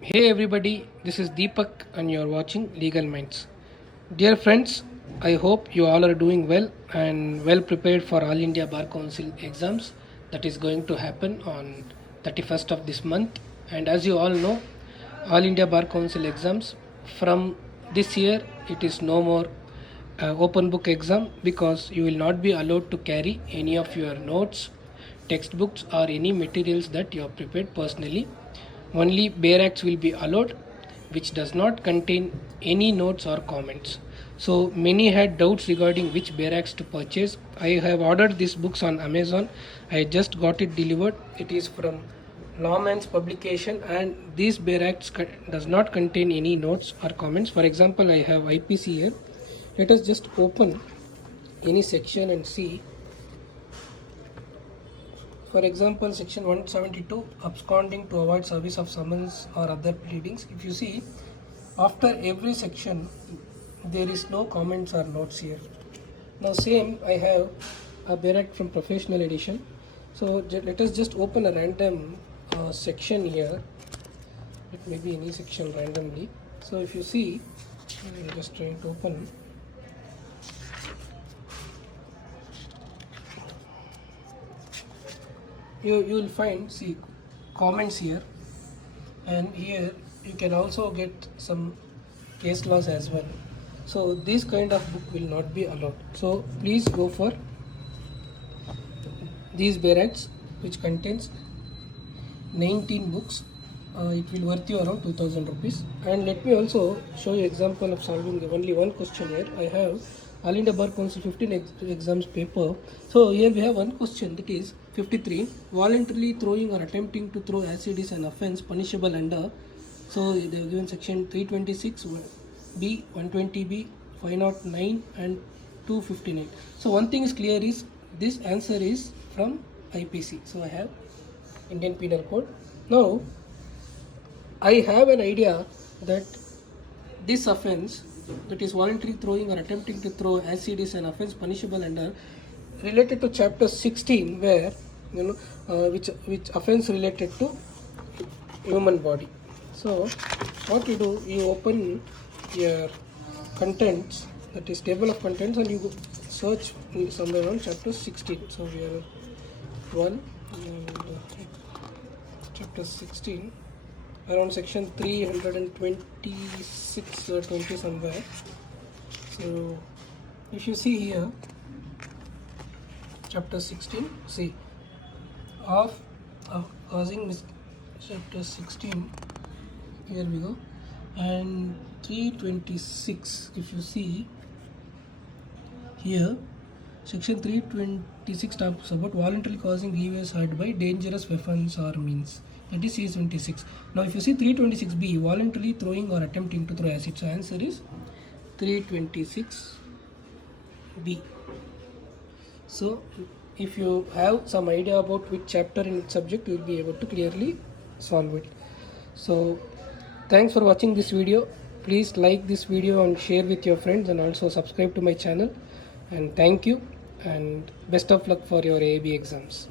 Hey everybody, this is Deepak and you are watching Legal Minds. Dear friends, I hope you all are doing well and well prepared for All India Bar Council exams that is going to happen on 31st of this month. And as you all know, All India Bar Council exams from this year it is no more open book exam because you will not be allowed to carry any of your notes, textbooks or any materials that you have prepared personally. Only bare acts will be allowed which does not contain any notes or comments. So many had doubts regarding which bare acts to purchase. I have ordered these books on Amazon. I just got it delivered. It is from Lawman's publication and these bare acts does not contain any notes or comments. For example, I have IPC here. Let us just open any section and see. For example, section 172, absconding to avoid service of summons or other pleadings. If you see, after every section, there is no comments or notes here. Now same, I have a bare act from professional edition. So let us just open a random section here. It may be any section randomly. So if you see, I'm just trying to open. You will find comments here, and here you can also get some case laws as well. So this kind of book will not be allowed. So please go for these bare acts which contains 19 books. It will worth you around 2000 rupees. And let me also show you example of solving only one question here. I have All India Bar Council 15 exams paper. So here we have one question, that is 53. Voluntarily throwing or attempting to throw acid is an offence punishable under. So they have given section 326B, 120B, 509 and 259. So one thing is clear is this answer is from IPC. So I have Indian Penal Code. Now I have an idea that this offence, that is voluntary throwing or attempting to throw acid, is an offence punishable under, related to chapter 16, where which offence related to human body. So what you do, you open your contents, that is table of contents, and you search somewhere on chapter 16. So we have one chapter 16 around section 326 or 20 somewhere. So if you see here, chapter 16, see, of causing chapter 16, here we go, and 326, if you see here, section 326 talks about voluntarily causing grievous hurt by dangerous weapons or means. That is C26. Now if you see 326B, voluntarily throwing or attempting to throw acid. So answer is 326B. So if you have some idea about which chapter in which subject, you will be able to clearly solve it. So thanks for watching this video. Please like this video and share with your friends, and also subscribe to my channel. And thank you and best of luck for your AAB exams.